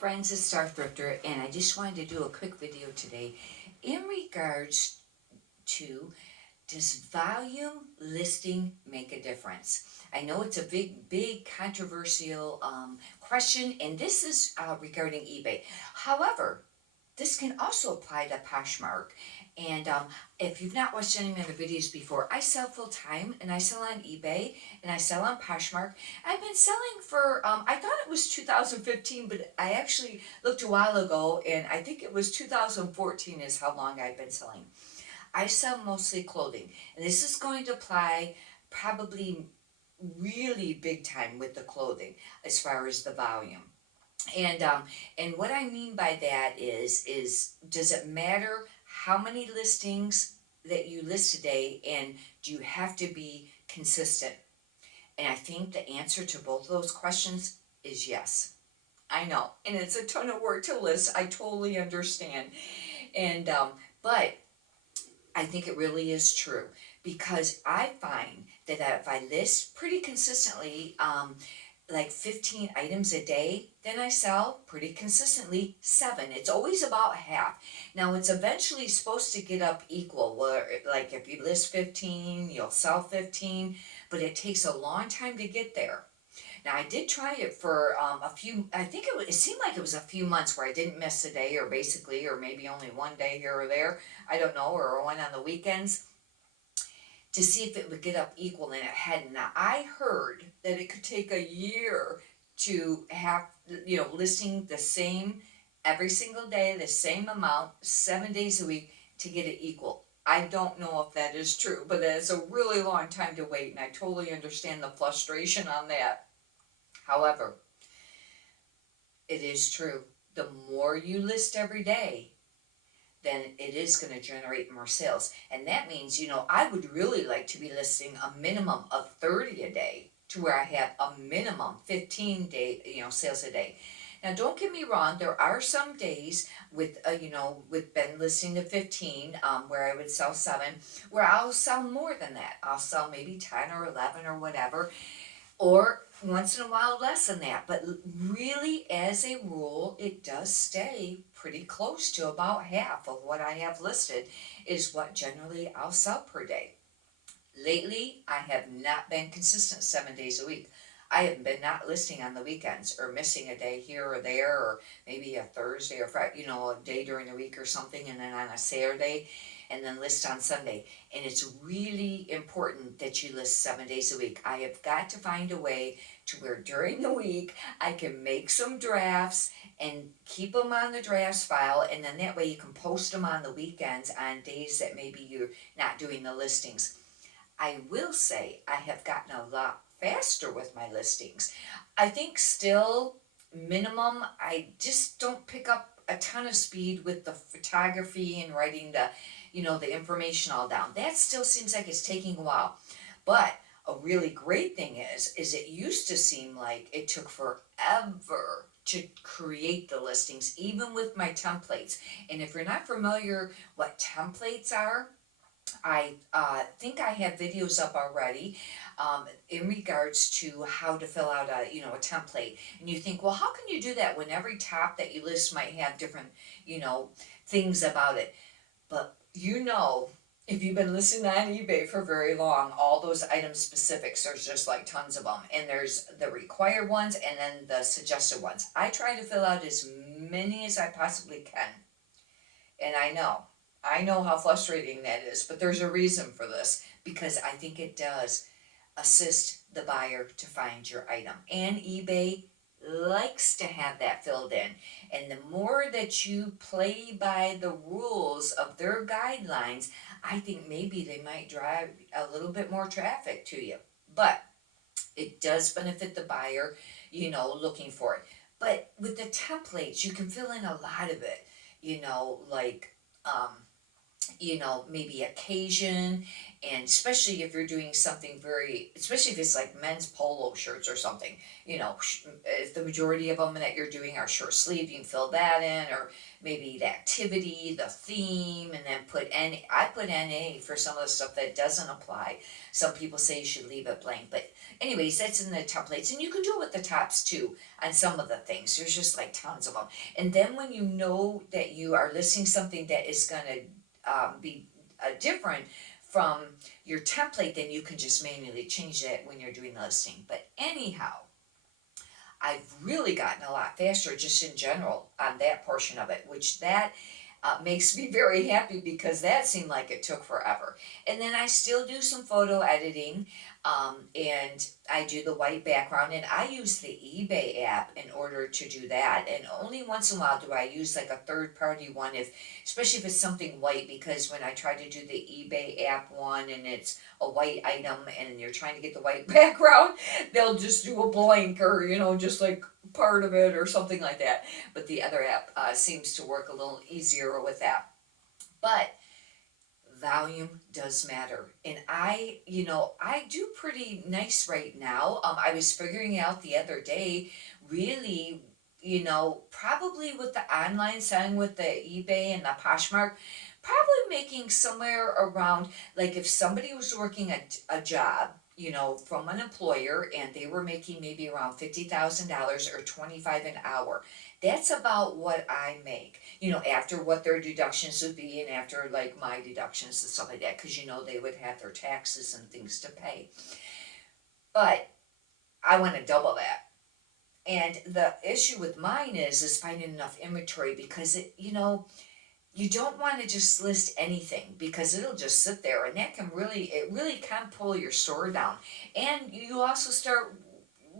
friends, it's Star Thrifter, and I just wanted to do a quick video today in regards to, does volume listing make a difference? I know it's a big controversial question, and this is regarding eBay. However, this can also apply to Poshmark. And if you've not watched any of my other videos before, I sell full time and I sell on eBay and I sell on Poshmark. I've been selling for, I thought it was 2015, but I actually looked a while ago and I think it was 2014 is how long I've been selling. I sell mostly clothing, and this is going to apply probably really big time with the clothing as far as the volume. And and what I mean by that is does it matter how many listings that you list a day, and do you have to be consistent? And I think the answer to both of those questions is yes. I know, and it's a ton of work to list. I totally understand, and but I think it really is true because I find that if I list pretty consistently, like 15 items a day, then I sell pretty consistently 7. It's always about half. Now it's eventually supposed to get up equal, where like if you list 15, you'll sell 15, but it takes a long time to get there. Now I did try it for a few, I think it seemed like it was a few months where I didn't miss a day, or basically, or maybe only one day here or there, I don't know, or one on the weekends, to see if it would get up equal, and it hadn't. Now I heard that it could take a year to have, listing the same every single day, the same amount, 7 days a week, to get it equal. I don't know if that is true, but it's a really long time to wait, and I totally understand the frustration on that. However, it is true. The more you list every day, then it is going to generate more sales. And that means, I would really like to be listing a minimum of 30 a day, to where I have a minimum 15 sales a day. Now, don't get me wrong, there are some days with, with been listing to 15, where I would sell 7, where I'll sell more than that. I'll sell maybe 10 or 11 or whatever, or once in a while less than that. But really, as a rule, it does stay pretty close to about half of what I have listed is what generally I'll sell per day. Lately, I have not been consistent 7 days a week. I have been not listing on the weekends, or missing a day here or there, or maybe a Thursday or Friday, a day during the week or something, and then on a Saturday, and then list on Sunday. And it's really important that you list 7 days a week. I have got to find a way to where during the week I can make some drafts and keep them on the drafts file, and then that way you can post them on the weekends on days that maybe you're not doing the listings. I will say I have gotten a lot faster with my listings. I think still minimum, I just don't pick up a ton of speed with the photography and writing the information all down. That still seems like it's taking a while. But a really great thing is it used to seem like it took forever to create the listings, even with my templates. And if you're not familiar what templates are, I think I have videos up already in regards to how to fill out a template. And you think, well, how can you do that when every top that you list might have different things about it? But if you've been listing on eBay for very long, all those item specifics, there's just like tons of them. And there's the required ones and then the suggested ones. I try to fill out as many as I possibly can. And I know how frustrating that is, but there's a reason for this, because I think it does assist the buyer to find your item. And eBay likes to have that filled in. And the more that you play by the rules of their guidelines, I think maybe they might drive a little bit more traffic to you. But it does benefit the buyer, looking for it. But with the templates, you can fill in a lot of it, like maybe occasion, and especially if you're doing something especially if it's like men's polo shirts or something, if the majority of them that you're doing are short sleeve, you can fill that in, or maybe the activity, the theme, and then I put NA for some of the stuff that doesn't apply. Some people say you should leave it blank, but anyways, that's in the templates, and you can do it with the tops too on some of the things. There's just like tons of them. And then when you know that you are listing something that is going to be different from your template, then you can just manually change that when you're doing the listing. But anyhow, I've really gotten a lot faster just in general on that portion of it, which that makes me very happy because that seemed like it took forever. And then I still do some photo editing, and I do the white background, and I use the eBay app in order to do that. And only once in a while do I use like a third party one, especially if it's something white, because when I try to do the eBay app one and it's a white item and you're trying to get the white background, they'll just do a blank, or just like part of it or something like that. But the other app seems to work a little easier with that. But volume does matter, and I do pretty nice right now. I was figuring out the other day, really, probably with the online selling with the eBay and the Poshmark, probably making somewhere around, like, if somebody was working a job, from an employer, and they were making maybe around $50,000 or 25 an hour. That's about what I make, after what their deductions would be, and after like my deductions and stuff like that, because they would have their taxes and things to pay. But I want to double that. And the issue with mine is finding enough inventory, because you don't want to just list anything, because it'll just sit there, and it really can pull your store down. And you also start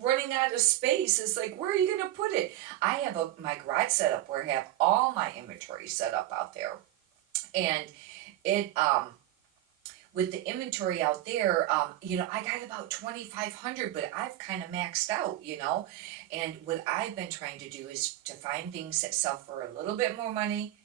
running out of space. It's like, where are you going to put it? I have my garage set up where I have all my inventory set up out there. And it, with the inventory out there, I got about 2,500, but I've kind of maxed out, And what I've been trying to do is to find things that sell for a little bit more money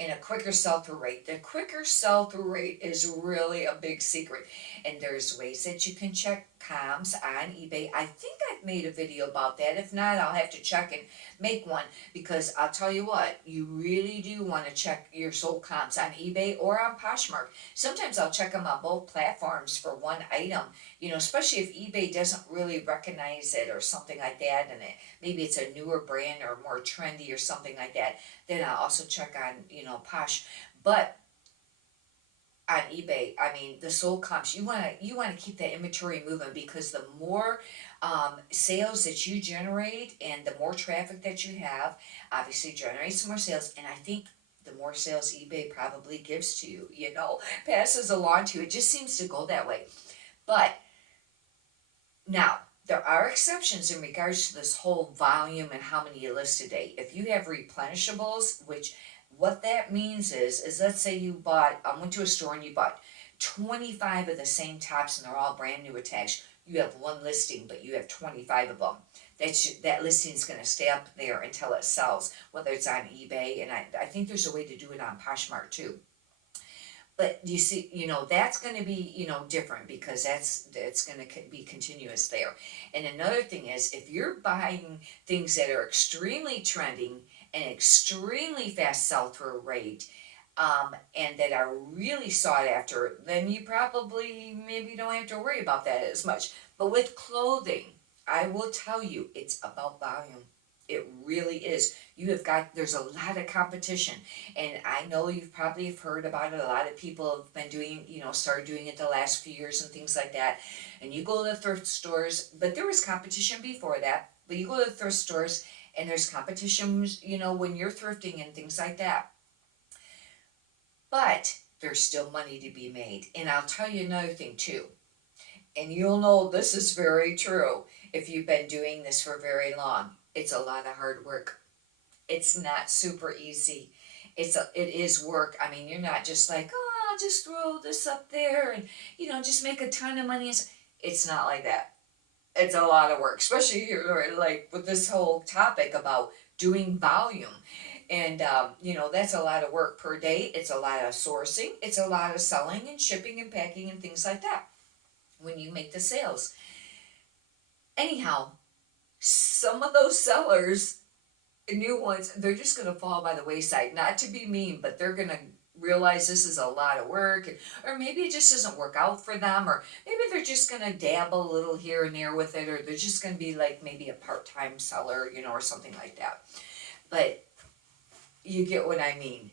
and a quicker sell-through rate. The quicker sell-through rate is really a big secret. And there's ways that you can check comms on eBay. I think I've made a video about that. If not, I'll have to check and make one, because I'll tell you what, you really do want to check your sold comps on eBay or on Poshmark. Sometimes I'll check them on both platforms for one item, especially if eBay doesn't really recognize it or something like that, and maybe it's a newer brand or more trendy or something like that. Then I'll also check on, Posh. But on eBay, I mean, the sold comps, you wanna keep that inventory moving, because the more sales that you generate and the more traffic that you have, obviously generates more sales. And I think the more sales eBay probably gives to you, passes along to you. It just seems to go that way. But now, there are exceptions in regards to this whole volume and how many you list a day. If you have replenishables, which what that means is let's say you went to a store and you bought 25 of the same tops, and they're all brand new attached. You have one listing, but you have 25 of them. That listing is going to stay up there until it sells, whether it's on eBay, and I think there's a way to do it on Poshmark too. But you see, that's going to be, different, because it's going to be continuous there. And another thing is, if you're buying things that are extremely trending and extremely fast sell-through rate, and that are really sought after, then you probably maybe don't have to worry about that as much. But with clothing, I will tell you, it's about volume. It really is. There's a lot of competition, and I know you've probably heard about it. A lot of people have been doing, started doing it the last few years and things like that. And you go to the thrift stores, but there was competition before that. But you go to the thrift stores, and there's competitions, when you're thrifting and things like that. But there's still money to be made. And I'll tell you another thing too. And you'll know this is very true if you've been doing this for very long. It's a lot of hard work. It's not super easy. It is work. I mean, you're not just like, oh, I'll just throw this up there and, just make a ton of money. It's not like that. it's a lot of work, especially here, like with this whole topic about doing volume. And, that's a lot of work per day. It's a lot of sourcing. It's a lot of selling and shipping and packing and things like that when you make the sales. Anyhow, some of those sellers, new ones, they're just going to fall by the wayside. Not to be mean, but they're going to realize this is a lot of work, or maybe it just doesn't work out for them, or maybe they're just going to dabble a little here and there with it, or they're just going to be like maybe a part-time seller, or something like that. But you get what I mean.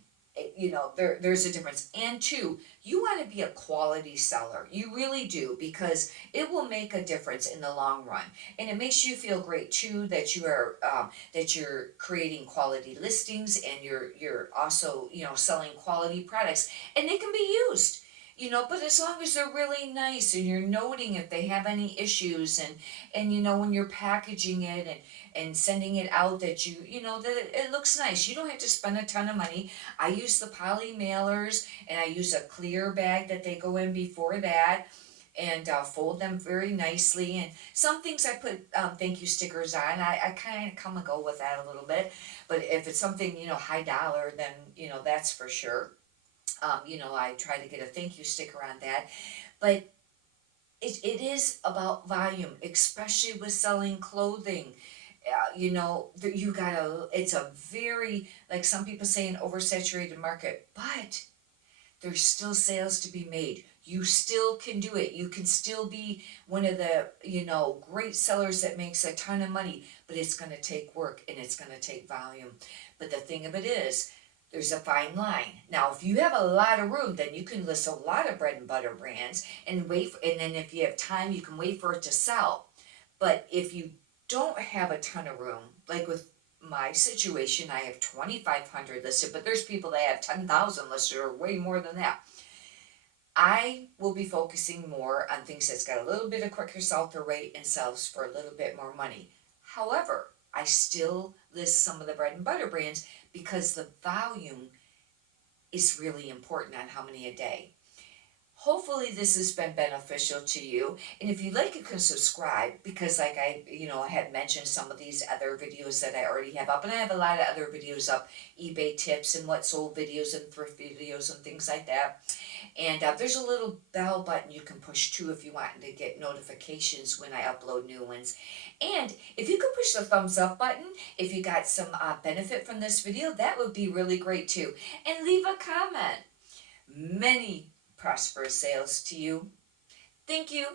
There's a difference. And two, you want to be a quality seller. You really do, because it will make a difference in the long run, and it makes you feel great too that you're creating quality listings, and you're also selling quality products, and they can be used. But as long as they're really nice, and you're noting if they have any issues, and when you're packaging it, and sending it out, that that it looks nice. You don't have to spend a ton of money. I use the poly mailers, and I use a clear bag that they go in before that, and fold them very nicely. And some things I put thank you stickers on. I kind of come and go with that a little bit. But if it's something high dollar, then that's for sure. I try to get a thank you sticker on that. But it is about volume, especially with selling clothing. You gotta, it's a very, like some people say, an oversaturated market, but there's still sales to be made. You still can do it. You can still be one of the, great sellers that makes a ton of money, but it's going to take work, and it's going to take volume. But the thing of it is, there's a fine line. Now, if you have a lot of room, then you can list a lot of bread and butter brands and and then if you have time, you can wait for it to sell. But if you don't have a ton of room, like with my situation, I have 2,500 listed, but there's people that have 10,000 listed, or way more than that. I will be focusing more on things that's got a little bit of quicker sell-through rate and sells for a little bit more money. However, I still list some of the bread and butter brands, because the volume is really important on how many a day. Hopefully this has been beneficial to you, and if you like, you can subscribe, because like I had mentioned some of these other videos that I already have up, and I have a lot of other videos up, eBay tips and what sold videos and thrift videos and things like that. And there's a little bell button you can push too if you want to get notifications when I upload new ones. And if you could push the thumbs up button if you got some benefit from this video, that would be really great too. And leave a comment. Many prosperous sales to you. Thank you.